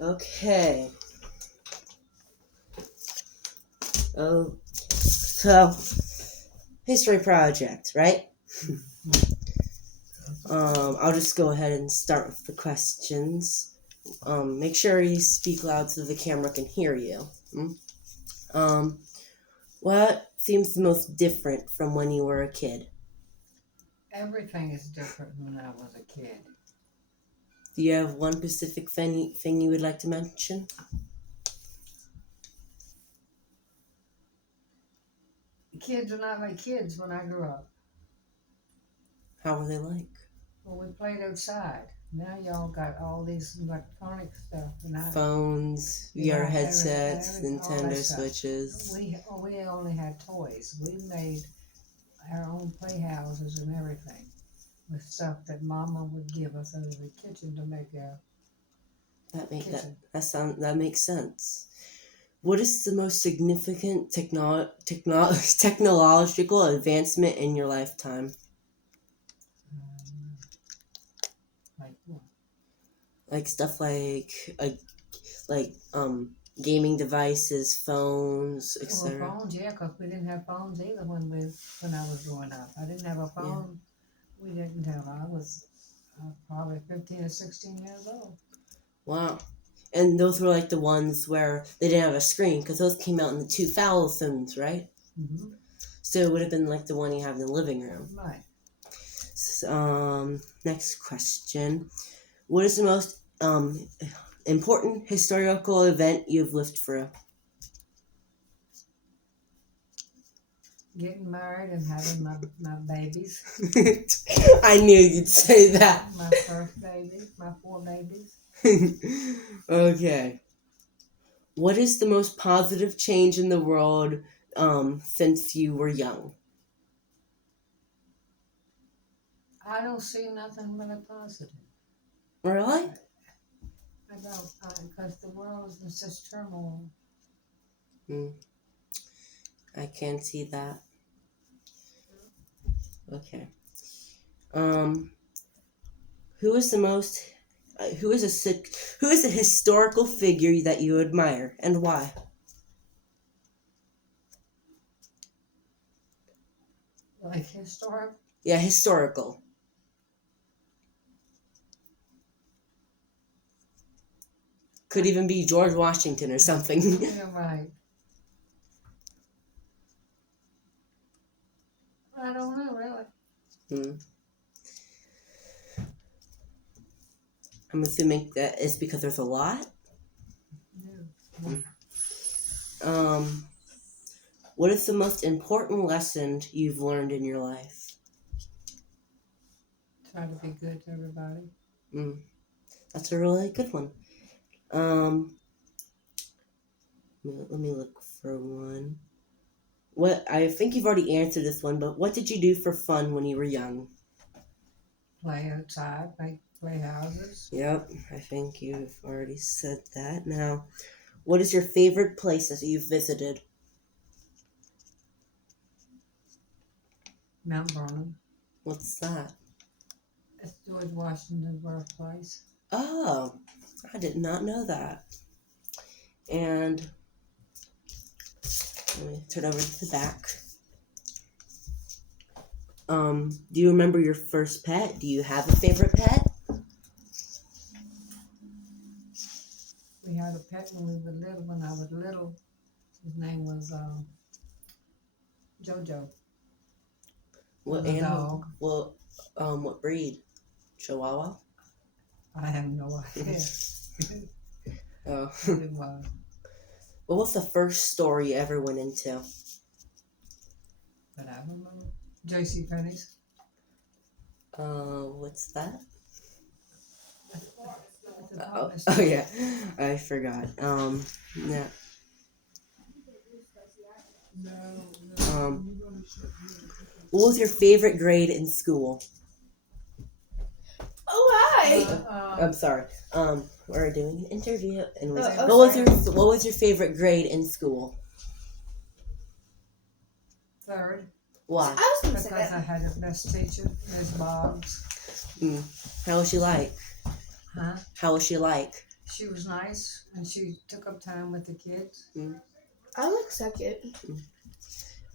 Okay. Oh, so history project, right? I'll just go ahead and start with the questions. Make sure you speak loud so the camera can hear you. Um, what seems the most different from when you were a kid? Everything is different when I was a kid. Do you have one specific thing you would like to mention? Kids are not like kids when I grew up. How were they like? Well, we played outside. Now y'all got all these electronic stuff, and Phones, VR yeah, headsets, all that Nintendo stuff. Switches. We only had toys. We made our own playhouses and everything with stuff that Mama would give us out of the kitchen to make a kitchen. That makes sense. What is the most significant technological advancement in your lifetime? Um, like what? Like stuff like gaming devices, phones, Well, etc. phones, yeah, 'cause we didn't have phones either when I was growing up. I didn't have a Yeah. phone. We didn't have. I was probably 15 or 16 years old. Wow. And those were like the ones where they didn't have a screen because those came out in the 2000s, right? Mm-hmm. So it would have been like the one you have in the living room. Right. Next question. What is the most important historical event you've lived through? Getting married and having my babies. I knew you'd say that. My first baby, my 4 babies. Okay. What is the most positive change in the world since you were young? I don't see nothing really positive. Really? I don't, because the world is in such turmoil. Mm, I can't see that. Okay. Um, who is the most? Who is who is a historical figure that you admire and why? Like historic. Yeah, historical. Could even be George Washington or something. You're right. I don't know really. Hmm. I'm assuming that it's because there's a lot. Yeah. Um, what is the most important lesson you've learned in your life? Try to be good to everybody. Mm, that's a really good one. Um, let me look for one. What I think you've already answered this one, but what did you do for fun when you were young? Play outside, make playhouses. Yep, I think you've already said that. Now, what is your favorite place that you've visited? Mount Vernon. What's that? It's George Washington's birthplace. Oh, I did not know that. And let me turn over to the back. Do you remember your first pet? Do you have a favorite pet? We had a pet when we were little. When I was little, his name was Jojo. What The animal? dog. What breed? Chihuahua? I have no idea. Oh. It was. What was the first store you ever went into? But I don't know. J.C. Penney's. What's that? Oh, It's oh yeah, I forgot. Yeah. Um, what was your favorite grade in school? Oh, hi. I'm sorry. We're doing an interview. Anyways, sorry. what was your favorite grade in school? third. Why? I was gonna Because say I that. had the best teacher, Ms. Boggs. How was she like? Huh? How was she like? she was nice and she took up time with the kids. I like second.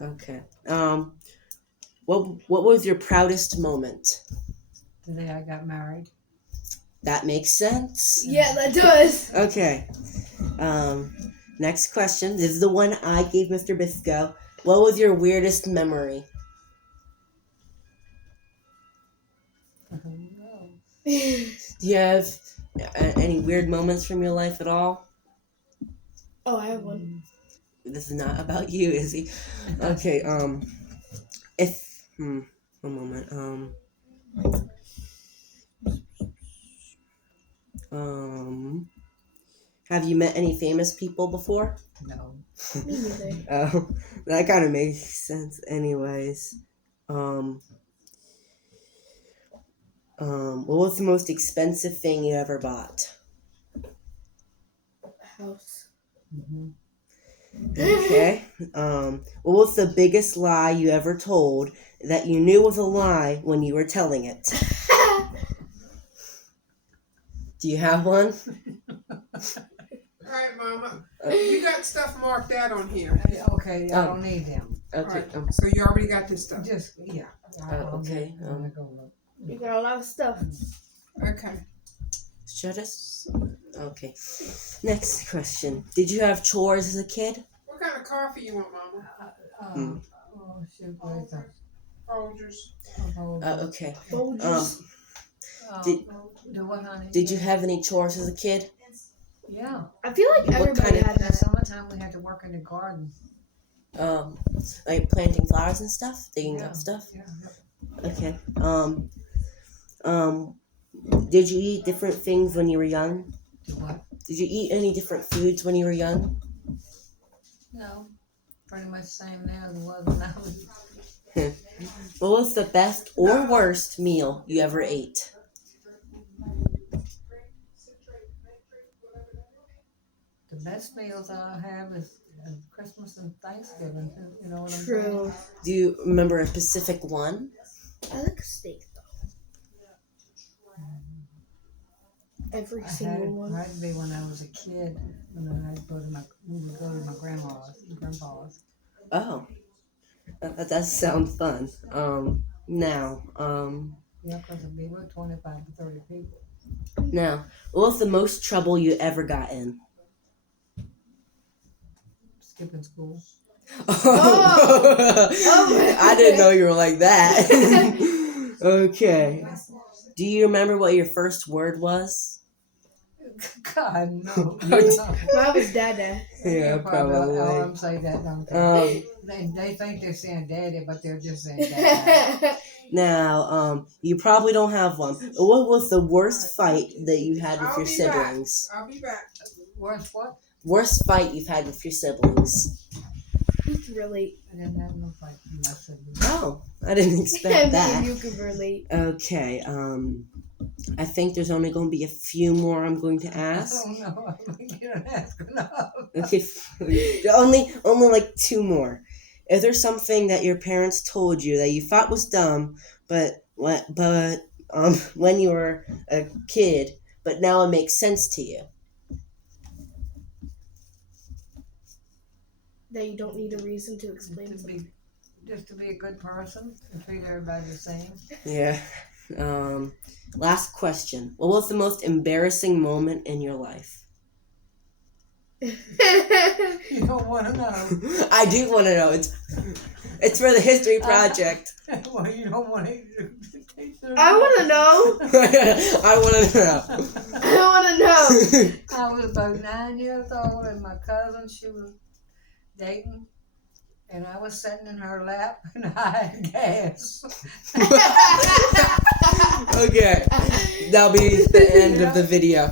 Okay. What was your proudest moment? The day I got married. That makes sense. Yeah, that does. Okay. Next question. This is the one I gave Mr. Bisco. What was your weirdest memory? No. Do you have any weird moments from your life at all? Oh, I have one. This is not about you, is he? Okay. One moment. Have you met any famous people before? No. Me neither. Oh, that kind of makes sense. Anyways, what was the most expensive thing you ever bought? House. Mm-hmm. Okay. What was the biggest lie you ever told that you knew was a lie when you were telling it? Do you have one? All right, Mama. You got stuff marked out on here. Okay, I don't need them. Okay. All right, so you already got this stuff. Just, yeah. Okay, I'm gonna go look. You got a lot of stuff. Okay. Should us? Okay. Next question. Did you have chores as a kid? What kind of coffee you want, Mama? Oh, shoot, where's the Folgers. Okay. Folgers. Did- do what, honey? Did you have any chores as a kid? Yeah. I feel like What everybody kind of- had In the that. summertime, we had to work in the garden. Like planting flowers and stuff, digging Yeah. up stuff. Yeah. Okay. Did you eat different things when you were young? Do what? Did you eat any different foods when you were young? No. Pretty much the same now as it was when I was. What was the best or worst meal you ever ate? The best meals I have is Christmas and Thanksgiving. You know what I'm saying? True. Do you remember a specific one? I like steak though. Every single one. Had to be when I was a kid. When I would go to my grandpa's. Oh, that does sound fun. Now, Yeah, because we were 25 to 30 people. what was the most trouble you ever got in? Skipping school. Oh, I didn't know you were like that. Okay. Do you remember what your first word was? God, no. Mine was Dada. Yeah, All probably. I'm saying that. No, they think they're saying daddy, but they're just saying daddy. Now, you probably don't have one. What was the worst fight that you had with I'll your be back. siblings? I'll be back. Worst what? Worst fight you've had with your siblings? You can relate. I didn't have no fight with my siblings. Oh, I didn't expect Maybe that. you can relate. Okay, I think there's only going to be a few more I'm going to ask. Oh no, you don't ask enough. Okay, only like two more. Is there something that your parents told you that you thought was dumb, but when you were a kid, but now it makes sense to you? That you don't need a reason to explain Just something. to be a good person and treat everybody the same. Yeah. Last question. What was the most embarrassing moment in your life? You don't want to know. I do want to know. It's for the history project. Well, you don't want to. I want to know. I want to know. I want to know. I was about 9 years old, and my cousin, she was dating, and I was sitting in her lap, and I had gas. Okay. That'll be the end of the video.